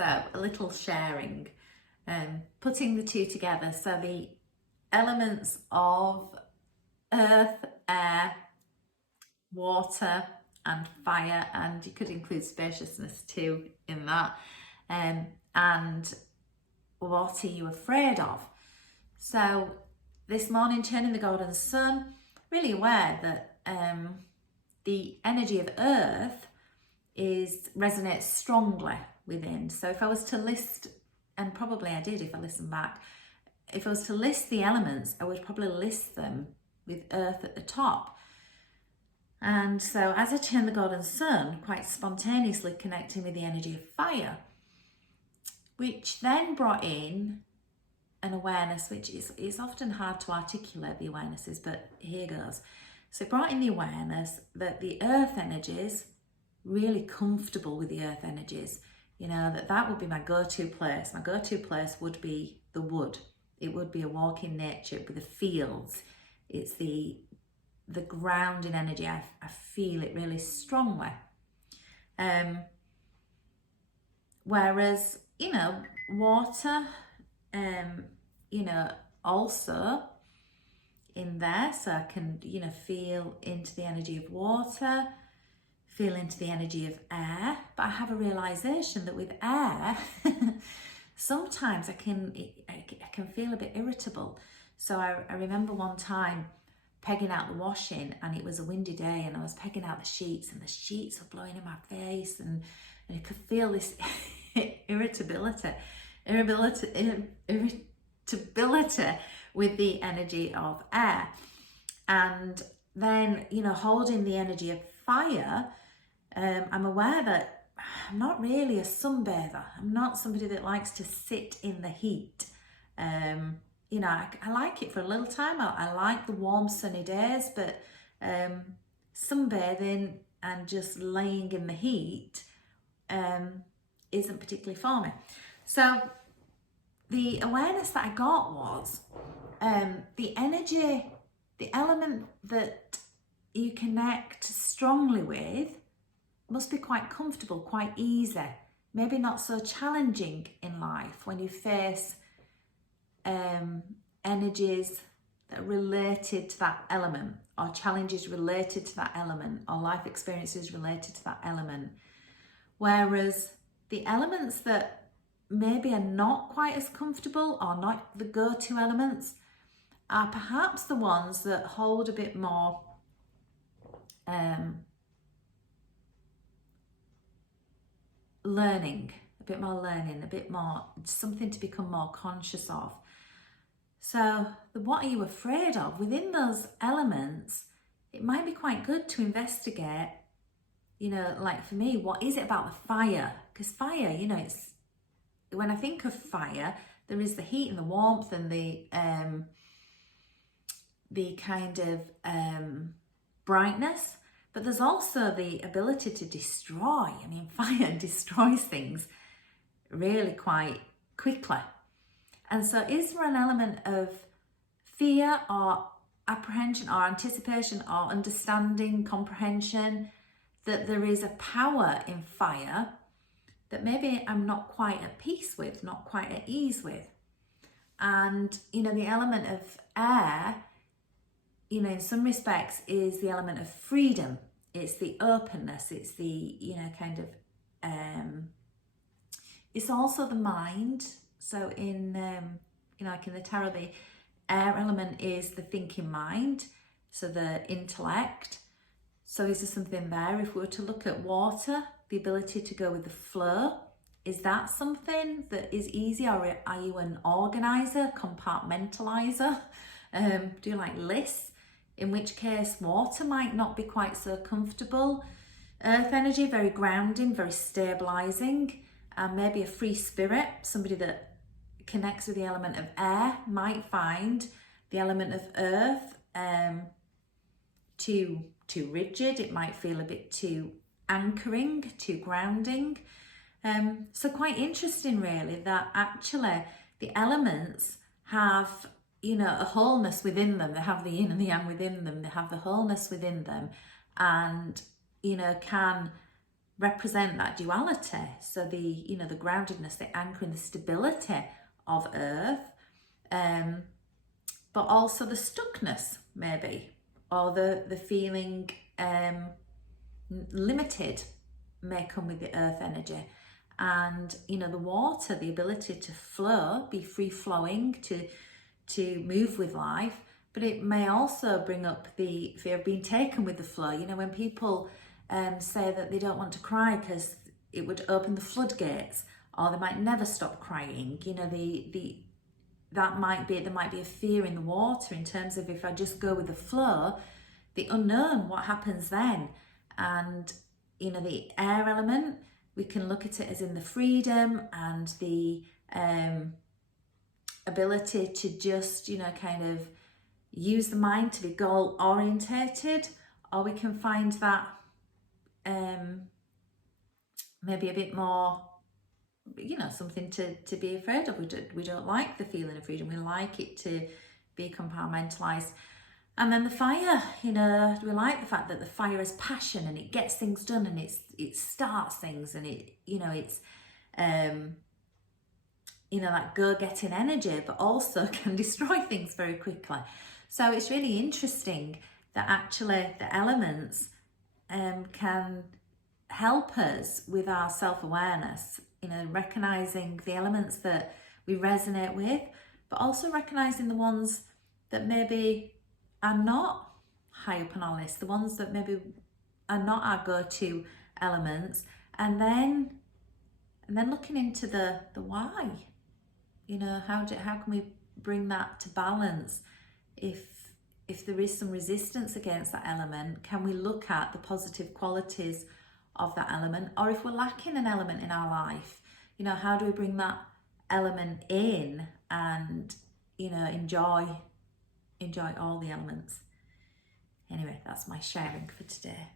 So a little sharing, putting the two together. So the elements of earth, air, water and fire, and you could include spaciousness too in that, and what are you afraid of? So this morning, turning the golden sun, really aware that the energy of earth resonates strongly within. So if I was to list, and probably I did if I listened back, if I was to list the elements, I would probably list them with earth at the top. And so as I turn the golden sun, quite spontaneously connecting with the energy of fire, which then brought in an awareness, which is often hard to articulate, the awarenesses, but here goes. So it brought in the awareness that the earth energies, really comfortable with the earth energies, you know, that would be my go-to place. My go-to place would be the wood. It would be a walk in nature with the fields. It's the grounding energy. I feel it really strongly. Whereas, you know, water, you know, also in there, so I can, you know, feel into the energy of water, feel into the energy of air. But I have a realization that with air, sometimes I can feel a bit irritable. So I remember one time pegging out the washing, and it was a windy day, and I was pegging out the sheets, and the sheets were blowing in my face, and I could feel this irritability with the energy of air. And then, you know, holding the energy of fire, I'm aware that I'm not really a sunbather. I'm not somebody that likes to sit in the heat. You know, I like it for a little time. I like the warm sunny days, but sunbathing and just laying in the heat isn't particularly for me. So the awareness that I got was the energy, the element that you connect strongly with must be quite comfortable, quite easy, maybe not so challenging in life when you face energies that are related to that element, or challenges related to that element, or life experiences related to that element. Whereas the elements that maybe are not quite as comfortable, or not the go-to elements, are perhaps the ones that hold a bit more learning, a bit more something to become more conscious of. So what are you afraid of? Within those elements, it might be quite good to investigate, you know, like for me, what is it about the fire? Because fire, you know, it's, when I think of fire, there is the heat and the warmth and the kind of brightness, but there's also the ability to destroy. I mean, fire destroys things really quite quickly. And so is there an element of fear or apprehension or anticipation or understanding, comprehension, that there is a power in fire that maybe I'm not quite at peace with, not quite at ease with? And, you know, the element of air, you know, in some respects is the element of freedom. It's the openness. It's the, you know, kind of, it's also the mind. So in, you know, like in the tarot, the air element is the thinking mind, so the intellect. So is there something there? If we were to look at water, the ability to go with the flow, is that something that is easy, or are you an organizer, compartmentalizer? Do you like lists? In which case water might not be quite so comfortable. Earth energy, very grounding, very stabilizing, and maybe a free spirit, somebody that connects with the element of air might find the element of earth too rigid. It might feel a bit too anchoring, too grounding. So quite interesting really that actually the elements have, you know, a wholeness within them. They have the yin and the yang within them. They have the wholeness within them, and, you know, can represent that duality. So the, you know, the groundedness, the anchoring, the stability of earth, but also the stuckness maybe, or the feeling limited may come with the earth energy. And, you know, the water, the ability to flow, be free flowing, to move with life, but it may also bring up the fear of being taken with the flow. You know, when people say that they don't want to cry because it would open the floodgates, or they might never stop crying, you know, there might be a fear in the water in terms of, if I just go with the flow, the unknown, what happens then? And, you know, the air element, we can look at it as in the freedom and the ability to just, you know, kind of use the mind to be goal orientated, or we can find that maybe a bit more, you know, something to be afraid of. We don't like the feeling of freedom. We like it to be compartmentalized. And then the fire, you know, we like the fact that the fire is passion and it gets things done, and it starts things, and it, you know, it's you know, that go-getting energy, but also can destroy things very quickly. So it's really interesting that actually the elements can help us with our self-awareness, you know, recognizing the elements that we resonate with, but also recognizing the ones that maybe are not high up on our list, the ones that maybe are not our go-to elements, and then looking into the why. You know, how can we bring that to balance? If there is some resistance against that element, can we look at the positive qualities of that element? Or if we're lacking an element in our life, you know, how do we bring that element in and, you know, enjoy all the elements? Anyway, that's my sharing for today.